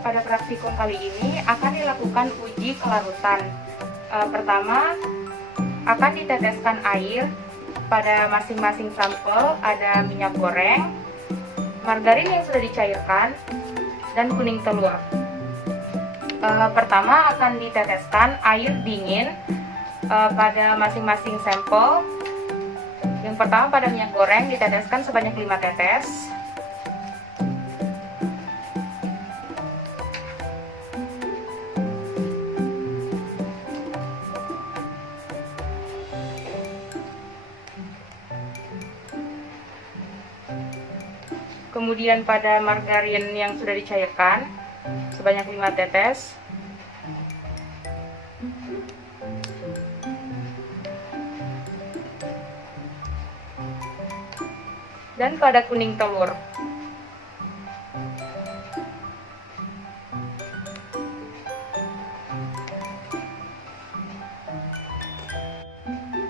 Pada praktikum kali ini akan dilakukan uji kelarutan. Pertama, akan diteteskan air pada masing-masing sampel, ada minyak goreng, margarin yang sudah dicairkan, dan kuning telur. Pertama akan diteteskan air dingin pada masing-masing sampel. Yang pertama pada minyak goreng diteteskan sebanyak 5 tetes. Kemudian pada margarin yang sudah dicairkan sebanyak 5 tetes. Dan pada kuning telur.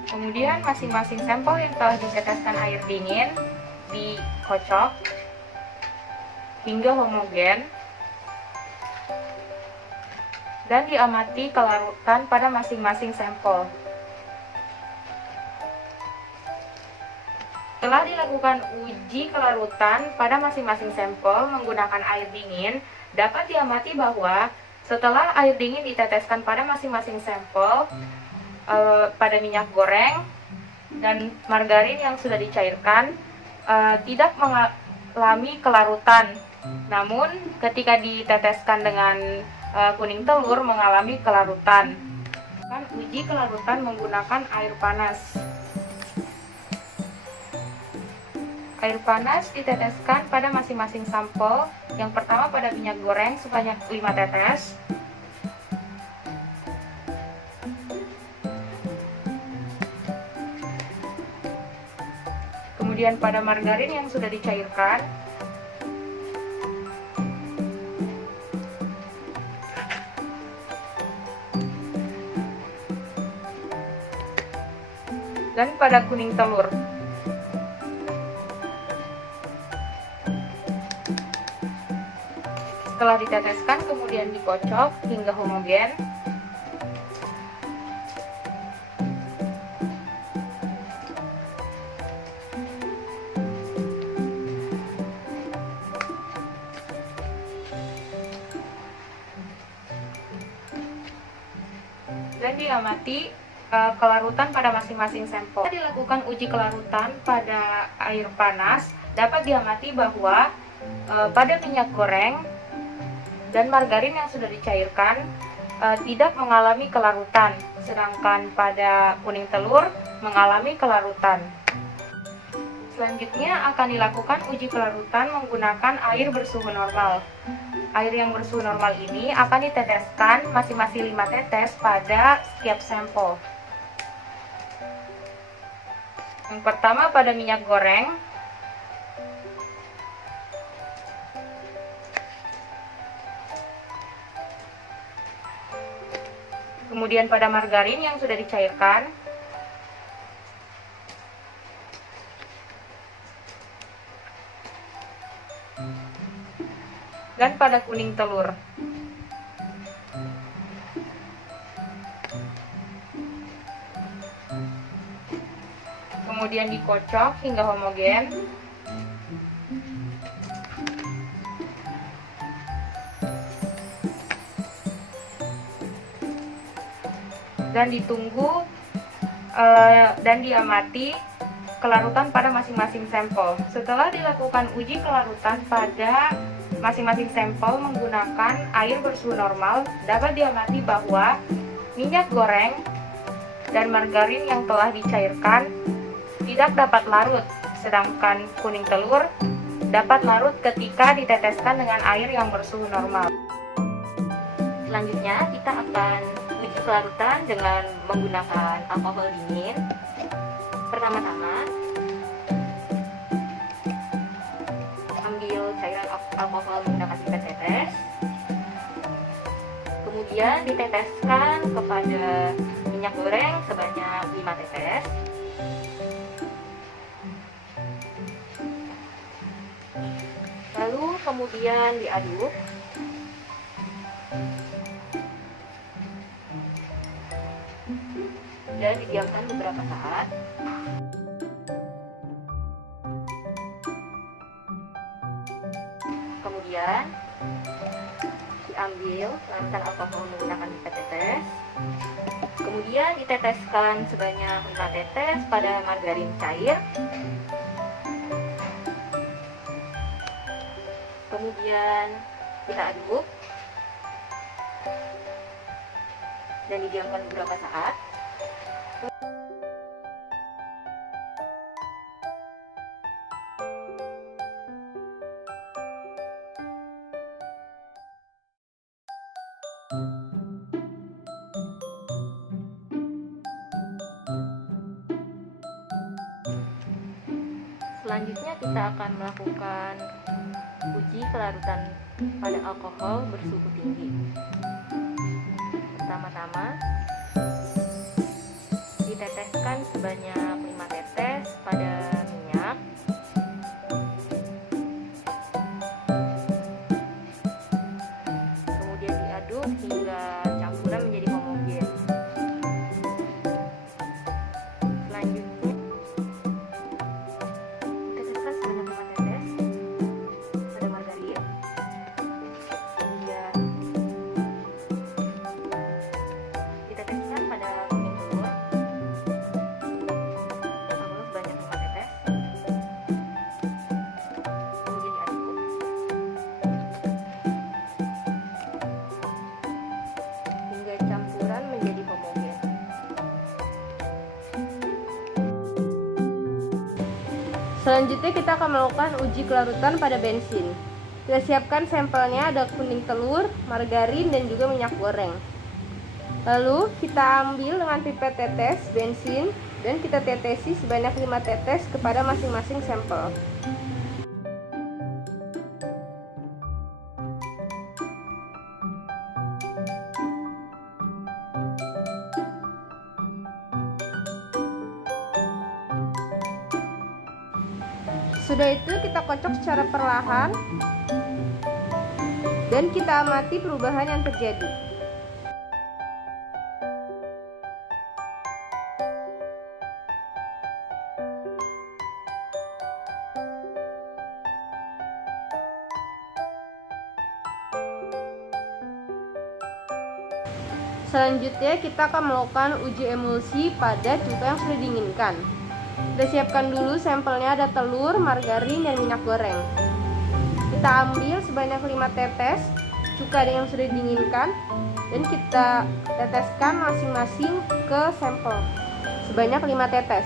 Kemudian masing-masing sampel yang telah diteteskan air dingin dikocok hingga homogen dan diamati kelarutan pada masing-masing sampel. Setelah dilakukan uji kelarutan pada masing-masing sampel menggunakan air dingin, dapat diamati bahwa setelah air dingin diteteskan pada masing-masing sampel pada minyak goreng dan margarin yang sudah dicairkan tidak mengalami kelarutan. Namun ketika diteteskan dengan kuning telur mengalami kelarutan. Uji kelarutan menggunakan air panas. Air panas diteteskan pada masing-masing sampel. Yang pertama pada minyak goreng sebanyak 5 tetes. Kemudian pada margarin yang sudah dicairkan. Dan pada kuning telur. Setelah diteteskan kemudian dikocok hingga homogen. Dan diamati kelarutan pada masing-masing sampel. Dilakukan uji kelarutan pada air panas, dapat diamati bahwa pada minyak goreng dan margarin yang sudah dicairkan tidak mengalami kelarutan, sedangkan pada kuning telur mengalami kelarutan. Selanjutnya akan dilakukan uji kelarutan menggunakan air bersuhu normal. Air yang bersuhu normal ini akan diteteskan masing-masing 5 tetes pada setiap sampel. Yang pertama pada minyak goreng. Kemudian pada margarin yang sudah dicairkan. Dan pada kuning telur. Kemudian dikocok hingga homogen. Dan ditunggu dan diamati kelarutan pada masing-masing sampel. Setelah dilakukan uji kelarutan pada masing-masing sampel menggunakan air bersuhu normal, dapat diamati bahwa minyak goreng dan margarin yang telah dicairkan tidak dapat larut, sedangkan kuning telur dapat larut ketika diteteskan dengan air yang bersuhu normal. Selanjutnya kita akan uji kelarutan dengan menggunakan alkohol dingin. Pertama-tama ambil cairan alkohol menggunakan pipet tetes, kemudian diteteskan kepada minyak goreng sebanyak 5 tetes. Lalu kemudian diaduk. Dan didiamkan beberapa saat. Kemudian diambil larutan alkohol menggunakan pipet tetes. Kemudian diteteskan sebanyak 5 tetes pada margarin cair. Kemudian kita aduk dan didiamkan beberapa saat. Selanjutnya kita akan melakukan uji kelarutan pada alkohol bersuhu tinggi. Pertama-tama diteteskan sebanyak 5 tetes pada minyak. Kemudian diaduk hingga campuran menjadi homogen. Selanjutnya diteteskan sebanyak 5 tetes pada margarin. Kemudian diteteskan pada kuning telur sebanyak 5 tetes. Kemudian diaduk hingga campuran menjadi homogen. Selanjutnya kita akan melakukan uji kelarutan pada bensin. Kita siapkan sampelnya, ada kuning telur, margarin, dan juga minyak goreng. Lalu kita ambil dengan pipet tetes bensin dan kita tetesi sebanyak 5 tetes kepada masing-masing sampel. Sudah itu kita kocok secara perlahan dan kita amati perubahan yang terjadi. Selanjutnya kita akan melakukan uji emulsi pada cuka yang sudah diinginkan. Kita siapkan dulu sampelnya, ada telur, margarin, dan minyak goreng. Kita ambil sebanyak 5 tetes cuka yang sudah diinginkan dan kita teteskan masing-masing ke sampel sebanyak 5 tetes.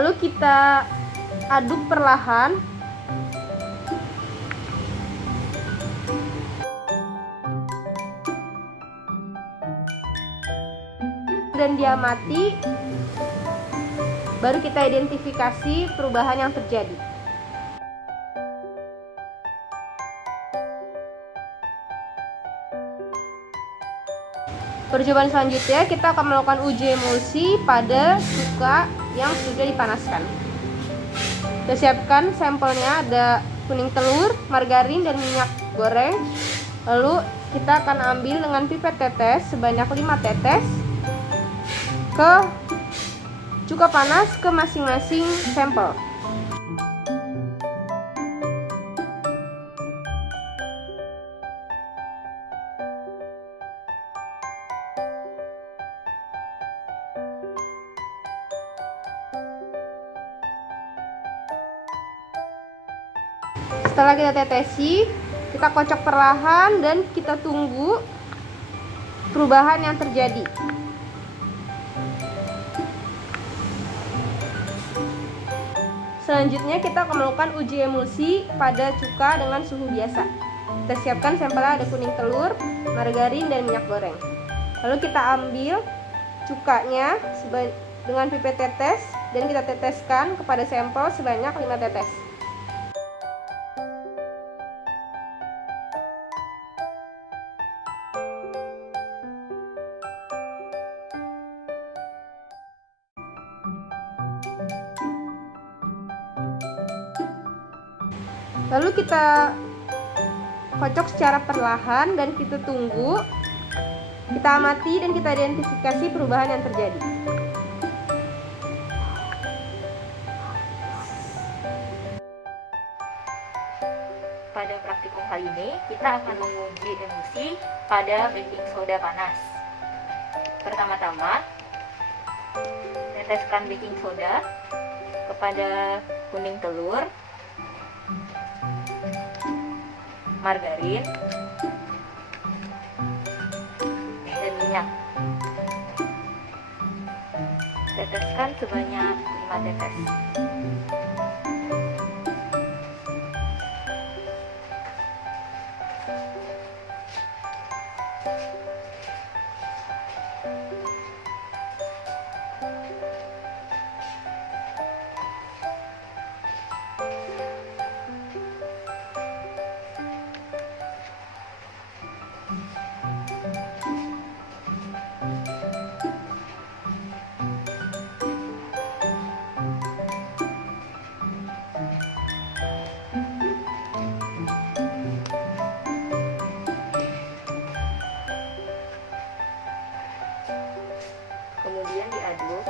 Lalu kita aduk perlahan dan diamati, baru kita identifikasi perubahan yang terjadi. Percobaan selanjutnya kita akan melakukan uji emulsi pada cuka yang sudah dipanaskan. Kita siapkan sampelnya, ada kuning telur, margarin, dan minyak goreng. Lalu kita akan ambil dengan pipet tetes sebanyak 5 tetes ke cuka panas ke masing-masing sampel. Setelah kita tetesi, kita kocok perlahan dan kita tunggu perubahan yang terjadi. Selanjutnya kita akan melakukan uji emulsi pada cuka dengan suhu biasa. Kita siapkan sampelnya, ada kuning telur, margarin, dan minyak goreng. Lalu kita ambil cukanya dengan pipet tetes dan kita teteskan kepada sampel sebanyak 5 tetes. Lalu kita kocok secara perlahan dan kita tunggu, kita amati dan kita identifikasi perubahan yang terjadi. Pada praktikum kali ini, kita akan menguji emulsi pada baking soda panas. Pertama-tama, teteskan baking soda kepada kuning telur, margarin, dan minyak. Teteskan sebanyak 5 tetes. Kemudian diaduk.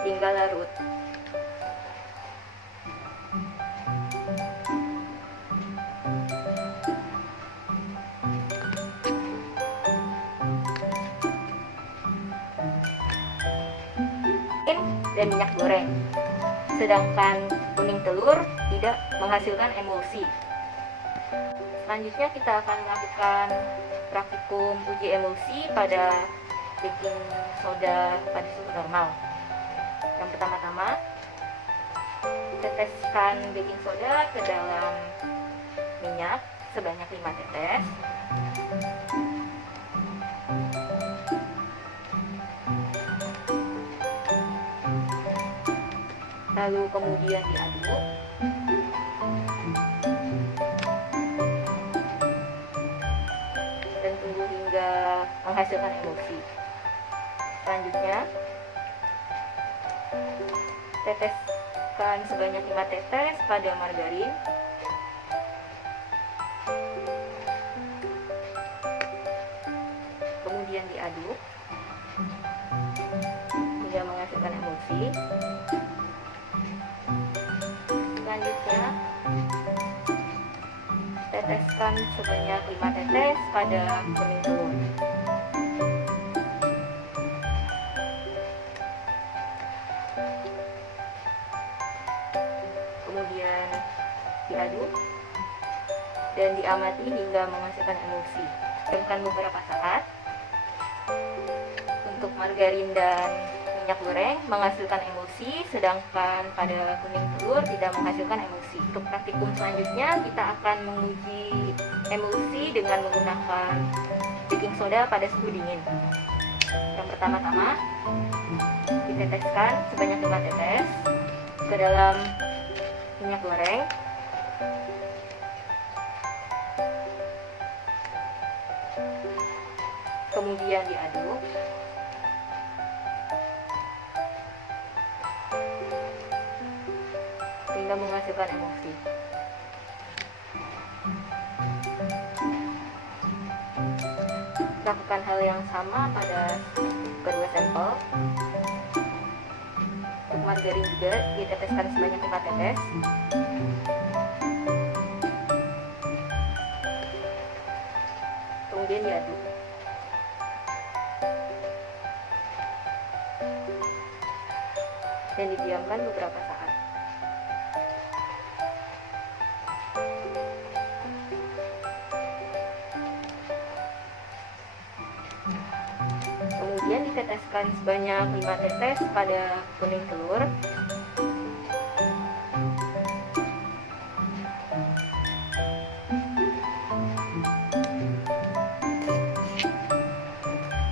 Hingga larut. Dan minyak goreng. Sedangkan kuning telur tidak menghasilkan emulsi. Selanjutnya kita akan melakukan praktikum uji emulsi pada baking soda pada suhu normal. Yang pertama-tama, teteskan baking soda ke dalam minyak sebanyak 5 tetes. Lalu kemudian diaduk. Dan tunggu hingga menghasilkan emulsi. Selanjutnya, teteskan sebanyak 5 tetes pada margarin. Kemudian diaduk hingga menghasilkan emulsi. Selanjutnya, teteskan sebanyak 5 tetes pada kuning telur. Kemudian diaduk dan diamati hingga menghasilkan emulsi. Diamkan beberapa saat. Untuk margarin dan minyak goreng menghasilkan emulsi, sedangkan pada kuning telur tidak menghasilkan emulsi. Untuk praktikum selanjutnya, kita akan menguji emulsi dengan menggunakan baking soda pada suhu dingin. Yang pertama-tama, diteteskan sebanyak 5 tetes ke dalam minyak goreng. Kemudian diaduk. Hingga menghasilkan emulsi. Lakukan hal yang sama pada kedua sampel. Untuk margarin juga diteteskan sebanyak 5 tetes. Kemudian diaduk. dan didiamkan beberapa saat. Kemudian diteteskan sebanyak 5 tetes pada kuning telur.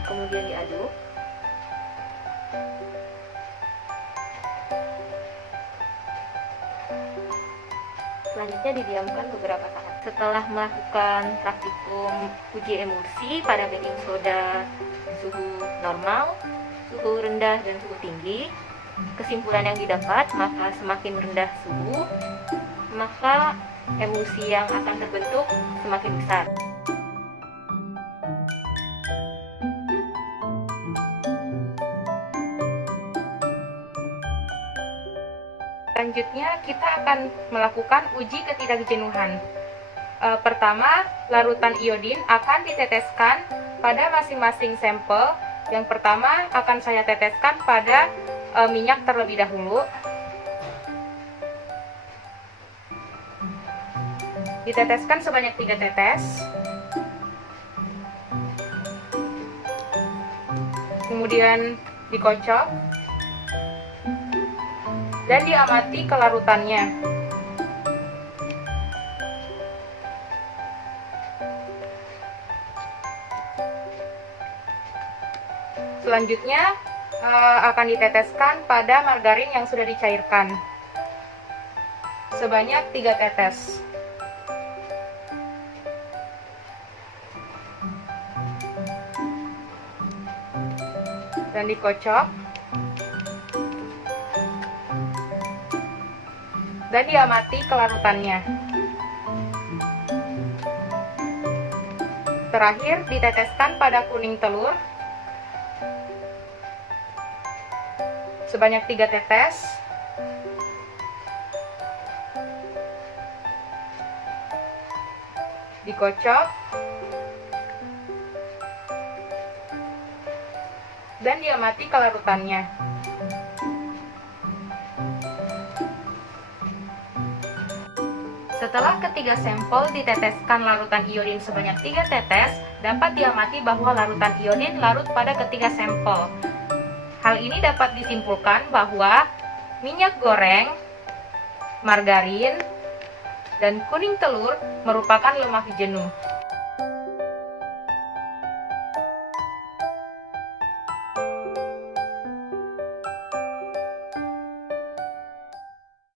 Kemudian diaduk. Selanjutnya didiamkan beberapa saat. Setelah melakukan praktikum uji emulsi pada baking soda suhu normal, suhu rendah, dan suhu tinggi, kesimpulan yang didapat, maka semakin rendah suhu, maka emulsi yang akan terbentuk semakin besar. Selanjutnya kita akan melakukan uji ketidakjenuhan. Pertama, larutan iodin akan diteteskan pada masing-masing sampel. Yang pertama akan saya teteskan pada minyak terlebih dahulu. Diteteskan sebanyak 3 tetes. Kemudian dikocok dan diamati kelarutannya. Selanjutnya akan diteteskan pada margarin yang sudah dicairkan sebanyak 3 tetes. Dan dikocok dan diamati kelarutannya. Terakhir diteteskan pada kuning telur sebanyak 3 tetes. Dikocok dan diamati kelarutannya. Setelah ketiga sampel diteteskan larutan iodin sebanyak 3 tetes, dapat diamati bahwa larutan iodin larut pada ketiga sampel. Hal ini dapat disimpulkan bahwa minyak goreng, margarin, dan kuning telur merupakan lemak jenuh.